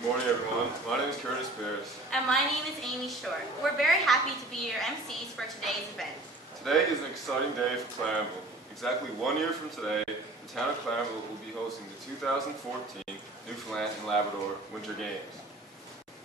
Good morning, everyone. My name is Curtis Bears. And my name is Amy Short. We're very happy to be your MCs for today's event. Today is an exciting day for Clarenville. Exactly 1 year from today, the town of Clarenville will be hosting the 2014 Newfoundland and Labrador Winter Games.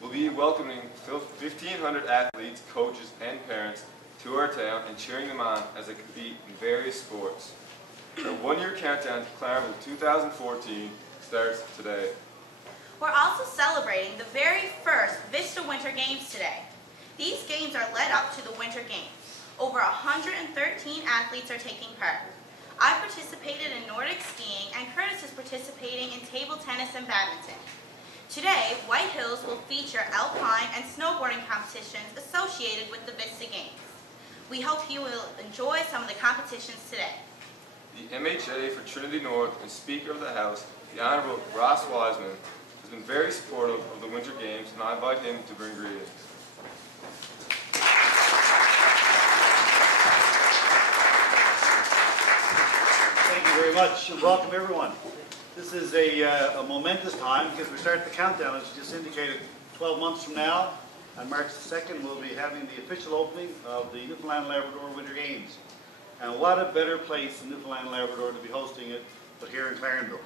We'll be welcoming 1,500 athletes, coaches, and parents to our town and cheering them on as they compete in various sports. Our 1-year countdown to Clarenville 2014 starts today. We're also celebrating the very first Vista Winter Games today. These games are led up to the Winter Games. Over 113 athletes are taking part. I participated in Nordic skiing and Curtis is participating in table tennis and badminton. Today, White Hills will feature alpine and snowboarding competitions associated with the Vista Games. We hope you will enjoy some of the competitions today. The MHA for Trinity North and Speaker of the House, the Honorable Ross Wiseman, has been very supportive of the Winter Games, and I invite him to bring greetings. Thank you very much, and welcome everyone. This is a momentous time because we start the countdown, as you just indicated, 12 months from now. On March 2nd, we'll be having the official opening of the Newfoundland and Labrador Winter Games. And what a better place in Newfoundland and Labrador to be hosting it but here in Clarenville.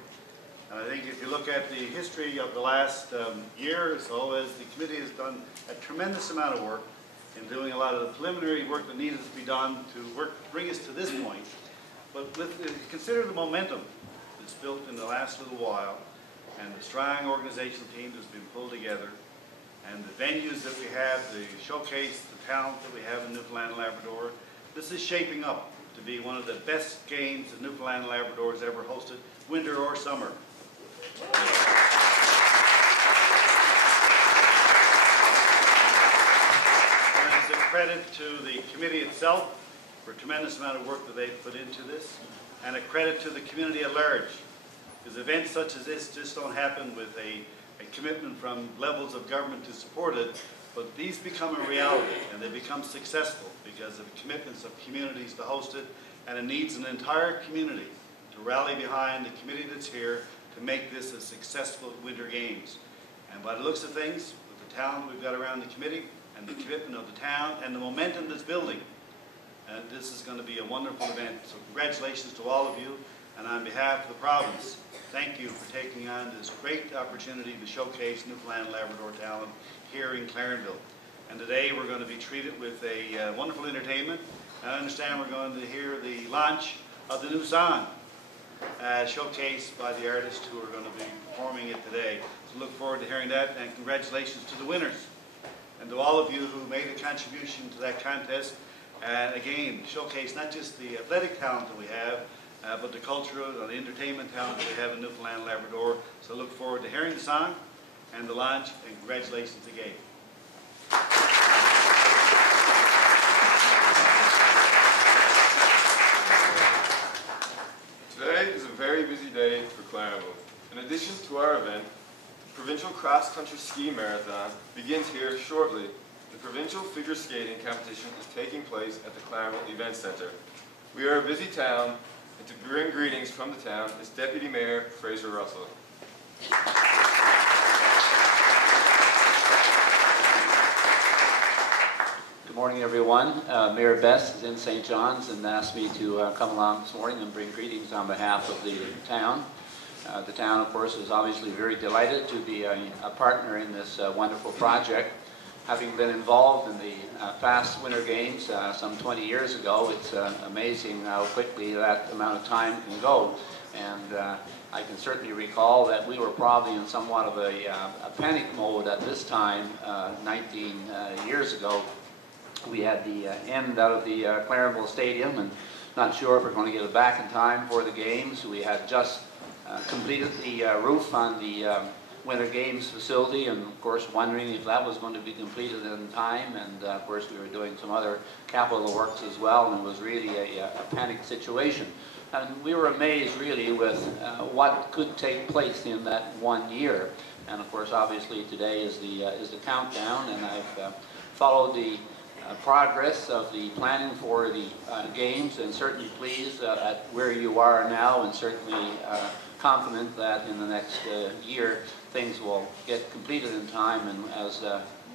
And I think if you look at the history of the last year or so, as the committee has done a tremendous amount of work in doing a lot of the preliminary work that needed to be done to bring us to this point. But consider the momentum that's built in the last little while and the strong organizational team that's been pulled together and the venues that we have to showcase the talent that we have in Newfoundland and Labrador. This is shaping up to be one of the best games that Newfoundland and Labrador has ever hosted, winter or summer. And it's a credit to the committee itself for a tremendous amount of work that they've put into this, and a credit to the community at large, because events such as this just don't happen with a commitment from levels of government to support it, but these become a reality and they become successful because of the commitments of communities to host it, and it needs an entire community to rally behind the committee that's here to make this a successful Winter Games. And by the looks of things, with the talent we've got around the committee and the commitment of the town and the momentum that's building, this is going to be a wonderful event. So congratulations to all of you, and on behalf of the province, thank you for taking on this great opportunity to showcase Newfoundland and Labrador talent here in Clarenville. And today we're going to be treated with a wonderful entertainment. And I understand we're going to hear the launch of the new song, showcased by the artists who are going to be performing it today. So look forward to hearing that, and congratulations to the winners and to all of you who made a contribution to that contest. And again, showcase not just the athletic talent that we have, but the cultural and the entertainment talent that we have in Newfoundland and Labrador. So look forward to hearing the song and the launch, and congratulations again. Today is a very busy day for Clarenville. In addition to our event, the Provincial Cross Country Ski Marathon begins here shortly. The Provincial Figure Skating Competition is taking place at the Clarenville Event Center. We are a busy town, and to bring greetings from the town is Deputy Mayor Fraser Russell. Good morning, everyone. Mayor Best is in St. John's and asked me to come along this morning and bring greetings on behalf of the town. The town, of course, is obviously very delighted to be a partner in this wonderful project. Having been involved in the past Winter Games some 20 years ago, it's amazing how quickly that amount of time can go. And I can certainly recall that we were probably in somewhat of a panic mode at this time 19 years ago. We had the end out of the Clarenville Stadium and not sure if we're going to get it back in time for the games. We had just completed the roof on the Winter Games facility, and of course wondering if that was going to be completed in time, and of course we were doing some other capital works as well, and it was really a panic situation. And we were amazed really with what could take place in that 1 year. And of course obviously today is the countdown, and I've followed the progress of the planning for the games, and certainly pleased at where you are now, and certainly confident that in the next year things will get completed in time, and as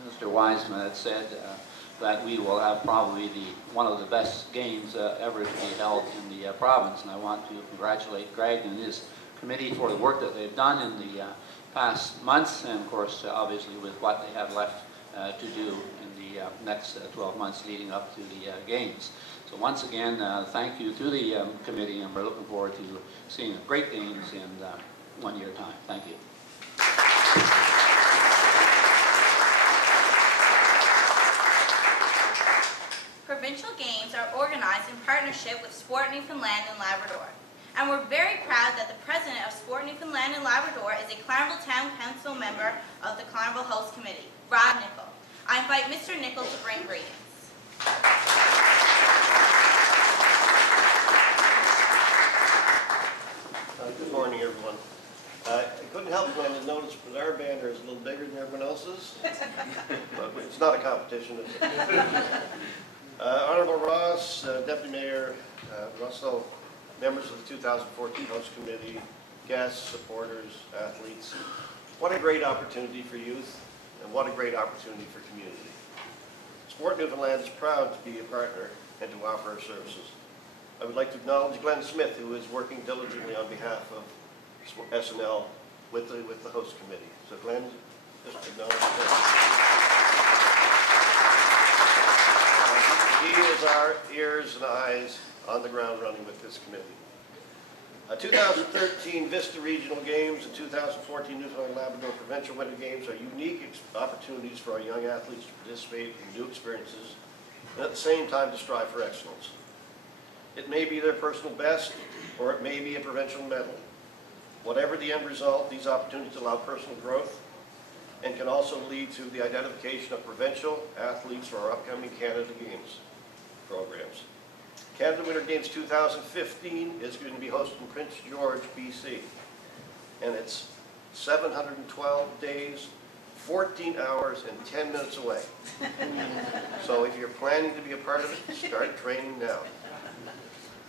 Mr. Wiseman had said, that we will have probably one of the best games ever to be held in the province. And I want to congratulate Greg and his committee for the work that they've done in the past months, and of course obviously with what they have left to do in the next 12 months leading up to the games. So once again, thank you to the committee, and we're looking forward to seeing great games in 1 year time. Thank you. Provincial games are organized in partnership with Sport Newfoundland and Labrador. And we're very proud that the president of Sport Newfoundland and Labrador is a Clarenville Town Council member of the Clarenville Host Committee, Rod Nickel. I invite Mr. Nickel to bring greetings. Good morning, everyone. I couldn't help but notice that our banner is a little bigger than everyone else's, but it's not a competition. Honorable Ross, Deputy Mayor Russell, members of the 2014 Host Committee, guests, supporters, athletes, what a great opportunity for youth, and what a great opportunity for community. Sport Newfoundland is proud to be a partner and to offer our services. I would like to acknowledge Glenn Smith, who is working diligently on behalf of SNL with the Host Committee. So Glenn, just acknowledge that. He is our ears and eyes on the ground running with this committee. 2013 Vista Regional Games and 2014 Newfoundland Labrador Provincial Winter Games are unique opportunities for our young athletes to participate in new experiences and at the same time to strive for excellence. It may be their personal best, or it may be a provincial medal. Whatever the end result, these opportunities allow personal growth and can also lead to the identification of provincial athletes for our upcoming Canada Games programs. Canada Winter Games 2015 is going to be hosted in Prince George, BC, and it's 712 days, 14 hours, and 10 minutes away. So if you're planning to be a part of it, start training now.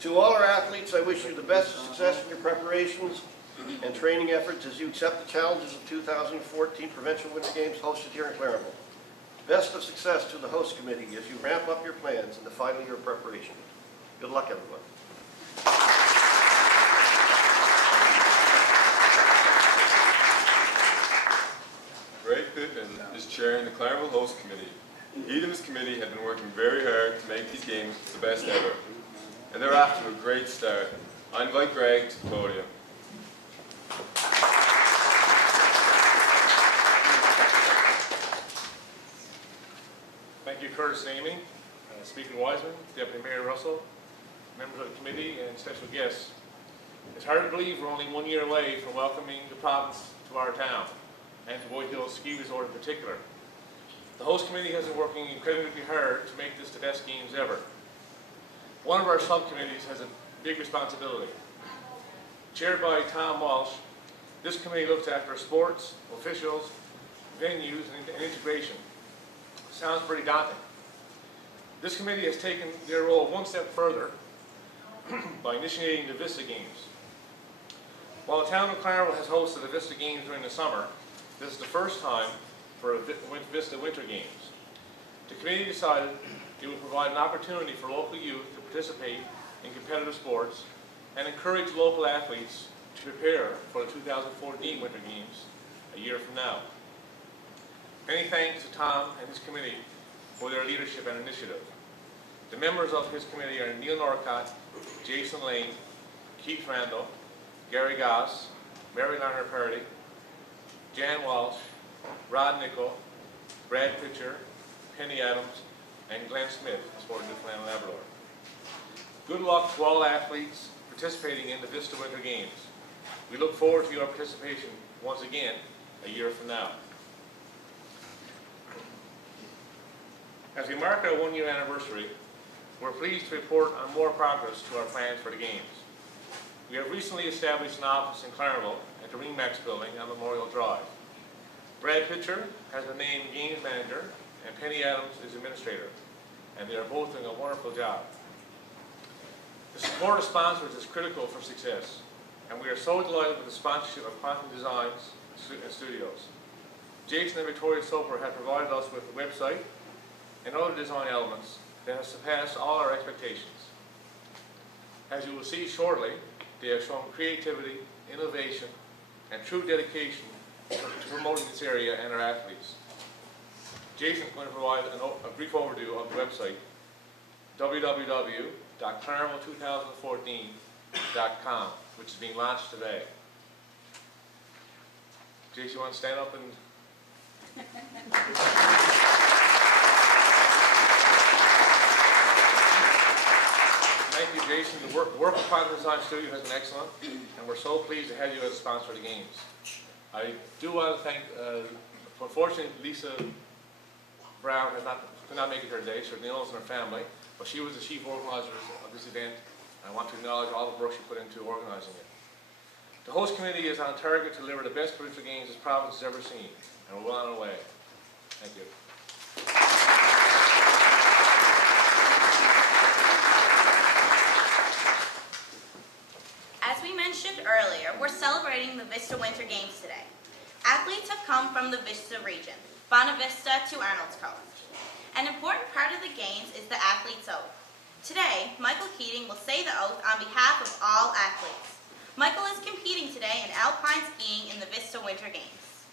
To all our athletes, I wish you the best of success in your preparations and training efforts as you accept the challenges of 2014 Provincial Winter Games hosted here in Clarenville. Best of success to the Host Committee as you ramp up your plans in the final year of preparation. Good luck, everyone. Greg Pittman is chairing the Clarenville Host Committee. He and his committee have been working very hard to make these games the best ever, and they're off to a great start. I invite Greg to the podium. Thank you, Curtis and Amy, Speaker Wiseman, Deputy Mayor Russell, members of the committee, and special guests. It's hard to believe we're only 1 year away from welcoming the province to our town, and to Boyd Hills Ski Resort in particular. The Host Committee has been working incredibly hard to make this the best games ever. One of our subcommittees has a big responsibility. Chaired by Tom Walsh, this committee looks after sports, officials, venues, and integration. Sounds pretty daunting. This committee has taken their role one step further by initiating the Vista Games. While the town of Clarenville has hosted the Vista Games during the summer, this is the first time for a Vista Winter Games. The committee decided it would provide an opportunity for local youth to participate in competitive sports and encourage local athletes to prepare for the 2014 Winter Games a year from now. Many thanks to Tom and his committee for their leadership and initiative. The members of his committee are Neil Norcott, Jason Lane, Keith Randall, Gary Goss, Mary Lerner Purdy, Jan Walsh, Rod Nickel, Brad Pitcher, Penny Adams, and Glenn Smith, Sport Newfoundland and Labrador. Good luck to all athletes participating in the Vista Winter Games. We look forward to your participation once again a year from now. As we mark our 1 year anniversary, we're pleased to report on more progress to our plans for the Games. We have recently established an office in Clarenville at the Remax Building on Memorial Drive. Brad Pitcher has been named Games Manager, and Penny Adams is Administrator, and they are both doing a wonderful job. The support of sponsors is critical for success. and we are so delighted with the sponsorship of Quantum Designs and Studios. Jason and Victoria Soper have provided us with a website and other design elements that have surpassed all our expectations. As you will see shortly, they have shown creativity, innovation, and true dedication to promoting this area and our athletes. Jason is going to provide a brief overview of the website, www.clarenville2014.com, which is being launched today. Jason, you want to stand up and... Thank you, Jason. The work of Quantum Design Studio has been excellent, and we're so pleased to have you as a sponsor of the games. I do want to thank, unfortunately, Lisa Brown could not make it here today. She has illness in her family, but she was the chief organizer of this event. I want to acknowledge all the work she put into organizing it. The host committee is on target to deliver the best provincial games this province has ever seen, and we're well on our way. Thank you. As we mentioned earlier, we're celebrating the Vista Winter Games today. Athletes have come from the Vista region, Bonavista to Arnold's Cove. An important part of the games is the athlete's oath. Today, Michael Keating will say the oath on behalf of all athletes. Michael is competing today in alpine skiing in the Vista Winter Games.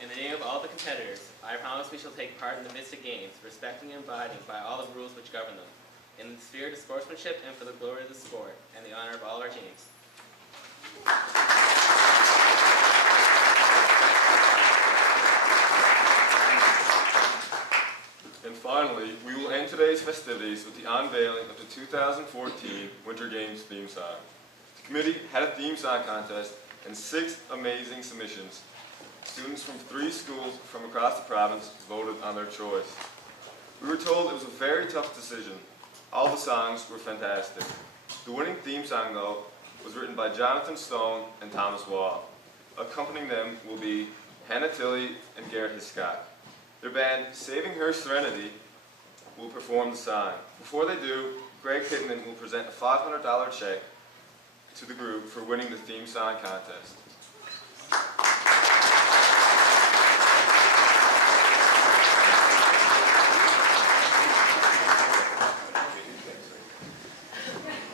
In the name of all the competitors, I promise we shall take part in the Vista Games, respecting and abiding by all the rules which govern them, in the spirit of sportsmanship and for the glory of the sport, and the honor of all our teams. And finally, we will end today's festivities with the unveiling of the 2014 Winter Games theme song. The committee had a theme song contest and 6 amazing submissions. Students from 3 schools from across the province voted on their choice. We were told it was a very tough decision. All the songs were fantastic. The winning theme song, though, was written by Jonathan Stone and Thomas Wall. Accompanying them will be Hannah Tilley and Garrett Hiscott. Their band, Saving Her Serenity, will perform the song. Before they do, Greg Pittman will present a $500 check to the group for winning the theme song contest.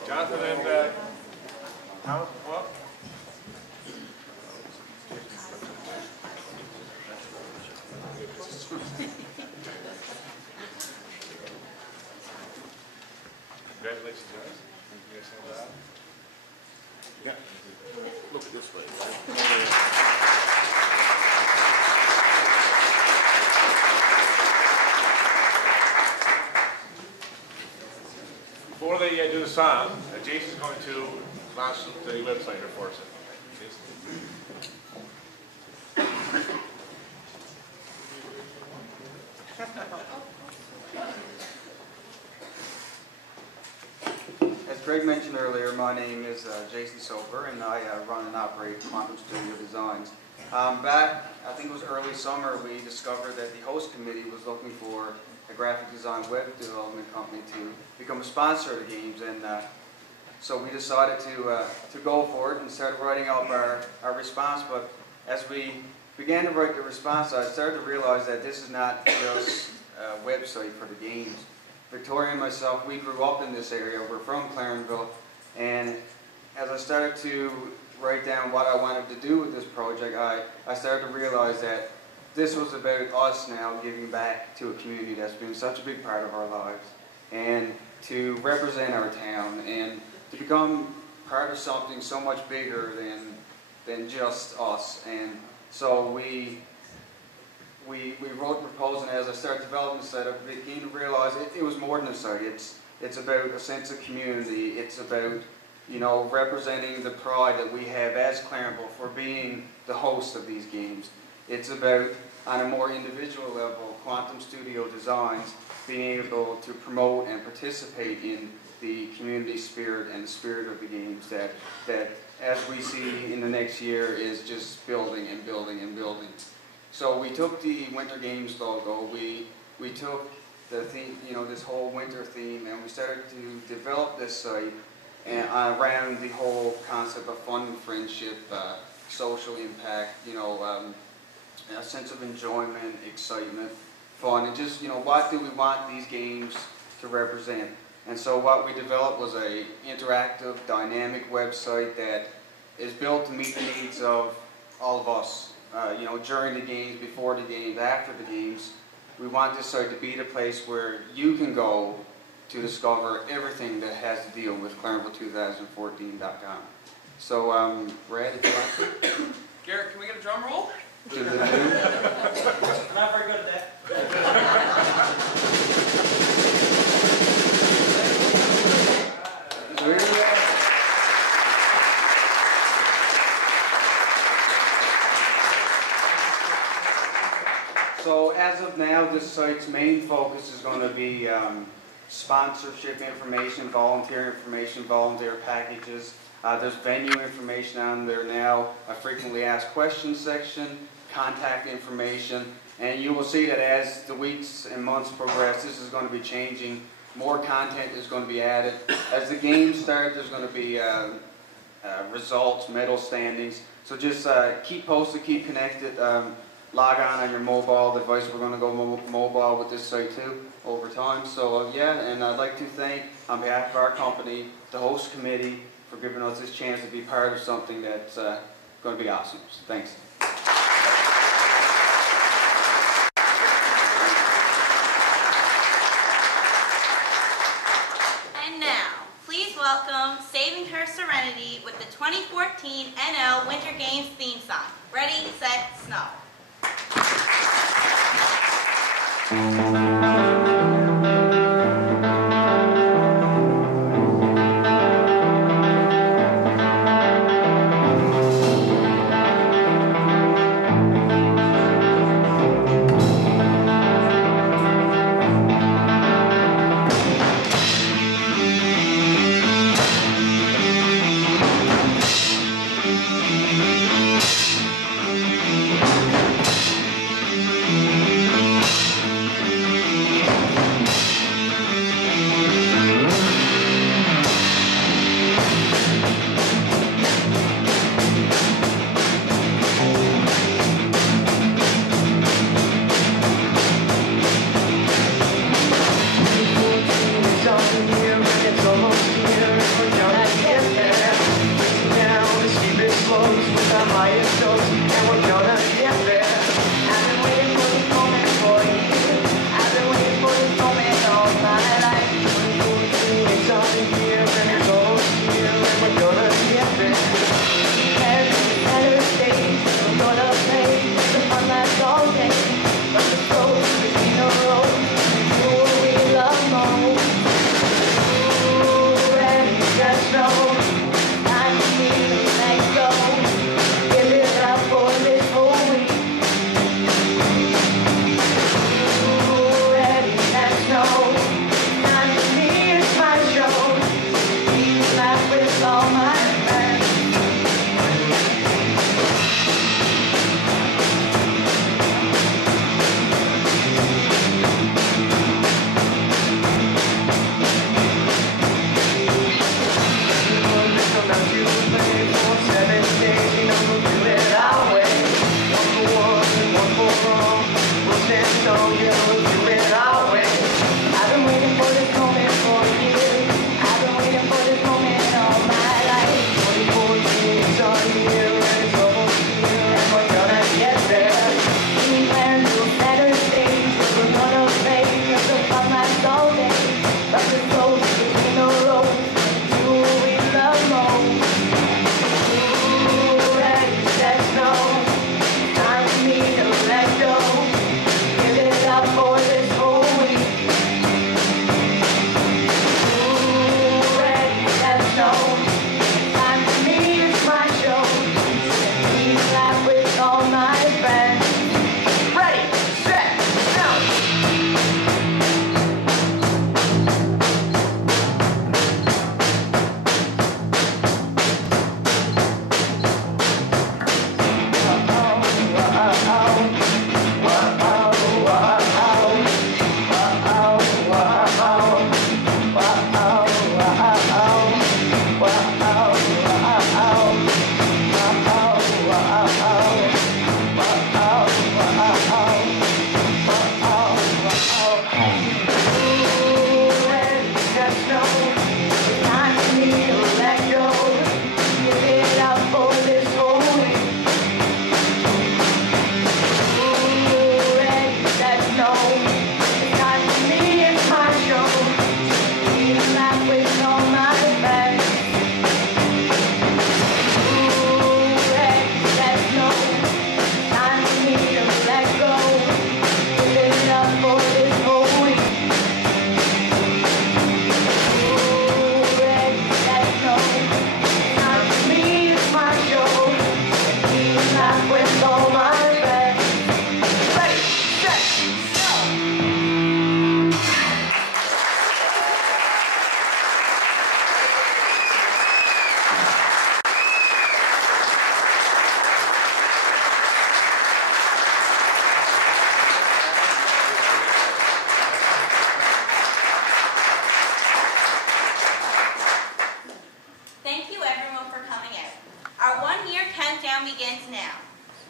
Jonathan and Thomas, come up. Congratulations, guys. You guys stand up. Yeah. Look this way, right? Before they do the song, Jason's going to launch the website here for us. Jason. As Greg mentioned earlier, my name is Jason Soper, and I run and operate Quantum Studio Designs. Back, I think it was early summer, we discovered that the host committee was looking for a graphic design web development company to become a sponsor of the games, and so we decided to go for it and started writing up our response. But as we began to write the response, I started to realize that this is not just a website for the games. Victoria and myself, we grew up in this area. We're from Clarenville, and as I started to write down what I wanted to do with this project, I started to realize that this was about us now giving back to a community that's been such a big part of our lives, and to represent our town, and to become part of something so much bigger than just us. And so we wrote the proposal, and as I started developing the site, I began to realize it was more than a site. It's about a sense of community. It's about, you know, representing the pride that we have as Clarenville for being the host of these games. It's about, on a more individual level, Quantum Studio Designs being able to promote and participate in the community spirit and the spirit of the games that as we see in the next year, is just building and building and building. So we took the Winter Games logo, we took the theme, this whole winter theme, and we started to develop this site and around the whole concept of fun and friendship, social impact, a sense of enjoyment, excitement, fun, and just, what do we want these games to represent? And so what we developed was a interactive, dynamic website that is built to meet the needs of all of us, during the games, before the games, after the games. We want this site to be the place where you can go to discover everything that has to deal with Clarenville2014.com. So, Brad, if you want to. Garrett, can we get a drum roll? To the new. I'm not very good at that. So as of now, this site's main focus is going to be sponsorship information, volunteer packages. There's venue information on there now, a frequently asked questions section, contact information, and you will see that as the weeks and months progress, this is going to be changing. More content is going to be added. As the games start, there's going to be results, medal standings. So just keep posted, keep connected. Log on your mobile device. We're going to go mobile with this site too over time. So yeah, and I'd like to thank, on behalf of our company, the host committee for giving us this chance to be part of something that's going to be awesome. So thanks. And now, please welcome Saving Her Serenity with the 2014 NL Winter Games theme song. Ready, set, snow.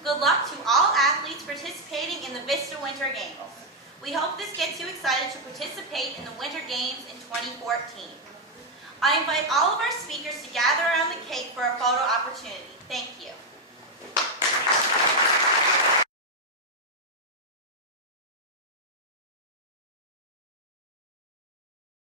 Good luck to all athletes participating in the Vista Winter Games. We hope this gets you excited to participate in the Winter Games in 2014. I invite all of our speakers to gather around the cake for a photo opportunity. Thank you.